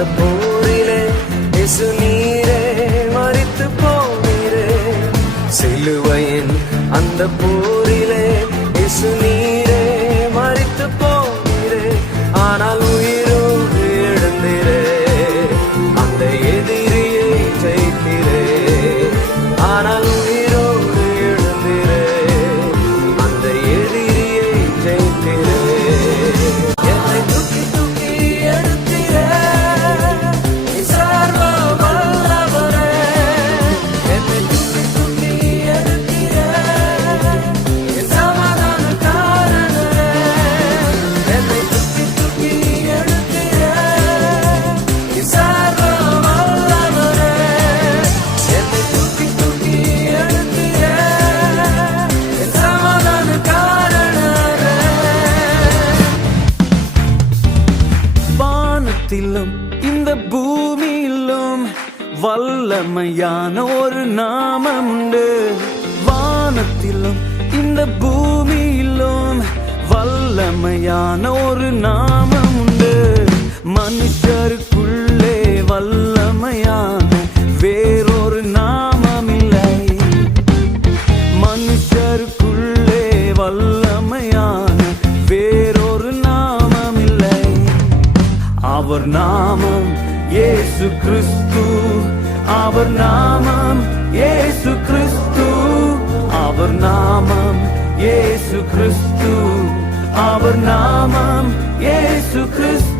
அந்த போரிலே இயேசு நீரே மரித்து போனீரே. சிலுவையின் அந்த போரிலே இயேசு நீரே மரித்து போனீரே. ஆனால் உயிரோடு எழுந்தீரே, அந்த எதிரியை ஜெயித்தீரே. ஆனால் உயிரோடு எழுந்தீரே, அந்த எதிரியை ஜெயித்தீரே. என்னை தூக்கி தூக்கி எடுத்தீரே, நீ சர்வ வல்லவரே. என்னை தூக்கி தூக்கி எடுத்தீரே, நீ சமாதானக்காரனே. என்னை தூக்கி தூக்கி எடுத்தீரே, நீ சர்வ வல்லவரே. என்னை தூக்கி தூக்கி எடுத்தீரே, நீ சமாதானக்காரனே. வானத்திலும் இந்த பூமியிலும் வல்லமையான ஒரு நாமம் உண்டு. வானத்திலும் இந்த பூமியிலும் வல்லமையான ஒரு நாமம் உண்டு. மனுஷருக்குள்ளே வல்லமையான வேறொரு நாமம் இல்லை. மனுஷருக்குள்ளே வல்லமையான வேறொரு நாமம் இல்லை. அவர் நாமம் இயேசு கிறிஸ்து. அவர் நாமம் இயேசு கிறிஸ்து. அவர் நாமம் இயேசு கிறிஸ்து. அவர் நாமம் இயேசு கிறிஸ்து.